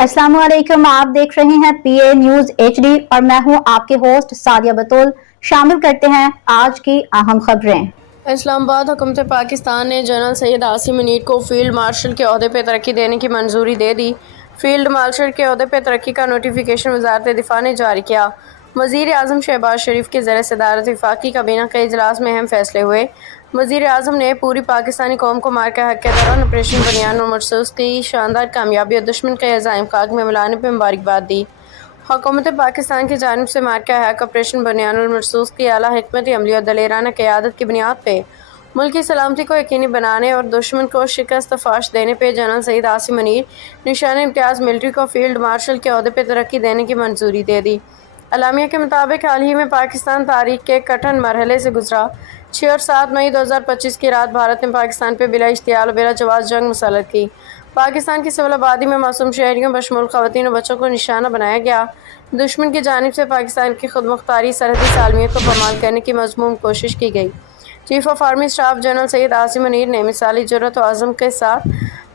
अस्सलाम वालेकुम। आप देख रहे हैं पीए न्यूज एचडी और मैं हूं आपके होस्ट सादिया बतूल। शामिल करते हैं आज की अहम खबरें। इस्लामाबाद हुकूमत पाकिस्तान ने जनरल सैयद आसिम मुनीर को फील्ड मार्शल के ओहदे पर तरक्की देने की मंजूरी दे दी। फील्ड मार्शल के ओहदे पर तरक्की का नोटिफिकेशन वजारत दिफा ने जारी किया। वज़ीर आज़म शहबाज शरीफ के ज़रिए सदारत वफाकी काबीना के इजलास में अहम फैसले हुए। वज़ीर आज़म ने पूरी पाकिस्तानी कौम को मार के हक के दौरान ऑपरेशन बनियान और मरसूस की शानदार कामयाबी और दुश्मन के अज़ाइम खाक में मिलाने पर मुबारकबाद दी। हुकूमत पाकिस्तान की जानिब से मार्का हैक ऑपरेशन बनियानुल मरसूस की आला हिकमत अमली और दलेराना क़यादत की बुनियाद पर मुल्की सलामती को यकीनी बनाने और दुश्मन को शिकस्त फाश देने पर जनरल सैयद आसिम मुनीर निशान इम्तियाज़ मिलिट्री को फील्ड मार्शल के ओहदे पर तरक्की देने की मंजूरी दे दी। अलामिया के मुताबिक हाल ही में पाकिस्तान तारीख के कठिन मरहले से गुजरा। 6 और 7 मई 2025 की रात भारत ने पाकिस्तान पर बिला इश्तियाल और बिला जवाज़ जंग मुसल्लत की। पाकिस्तान की सिविल आबादी में मासूम शहरियों बशमूल ख़वातीन और बच्चों को निशाना बनाया गया। दुश्मन की जानिब से पाकिस्तान की खुद मुख्तारी सरहदी सालमियत को पामाल करने की मज़मूम कोशिश की गई। Chief of army staff general Syed Asim Munir ने मिसाली जुर्रत और अज़म के साथ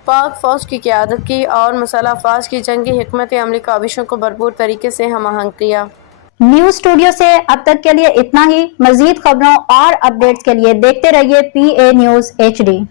पाक फ़ौज की क़यादत की और मसला अफवाज की जंगी हिकमत अमली काविशों को भरपूर तरीके से हम आहंग किया। न्यूज स्टूडियो से अब तक के लिए इतना ही। मजीद खबरों और अपडेट्स के लिए देखते रहिए पीए न्यूज एचडी।